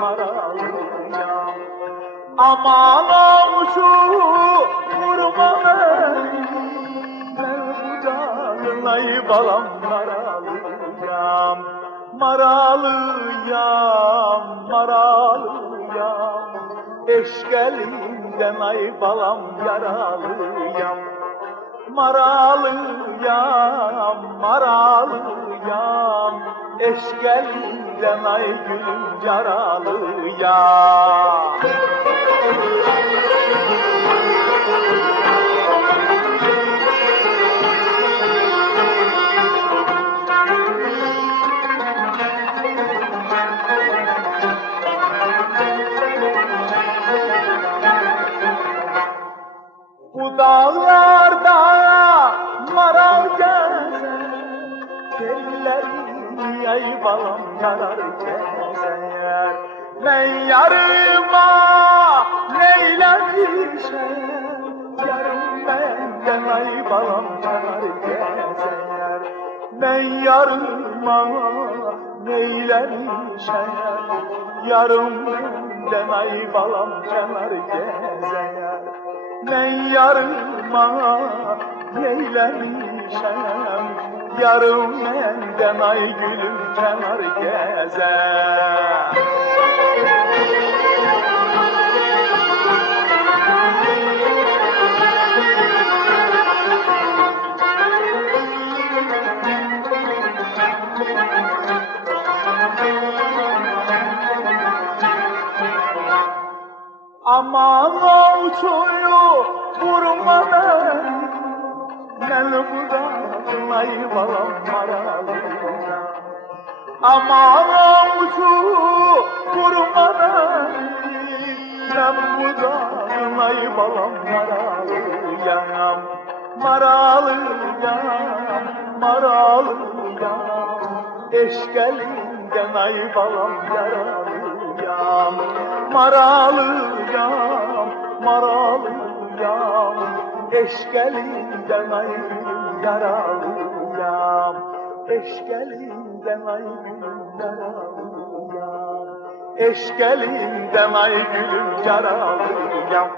maralıyam. Aman avşu vurma beni, ben kucağına balam maralıyam. Maralıyam, maralıyam, eşkelinden ay balam yaralıyam. Maralıyam, maralıyam, eşkelinden ay gülüm yaralıyam. Bu dağlarda maral gezer, tellerini ay balam yarar gezer. Ne yarıma neylemişem, yarım benden ay balam yarar gezer. Ne yarıma neylemişem, yarım benden ay balam kenar gezer. Ne yarıma neylemişem, yarım menden ay gülüm kenar gezer. Aman avçuyu vurma beni, ben buradayım ay balam maralıyam. Aman avçu vurma beni, ben buradayım ay balam maralıyam. Maralıyam, maralıyam, eşkelinden ay balam yaralıyam. Maralıyam, maralıyam, eşkelinden ay gülüm yaralıyam. Eşkelinden ay gülüm yaralıyam. Eşkelinden ay gülüm yaralıyam.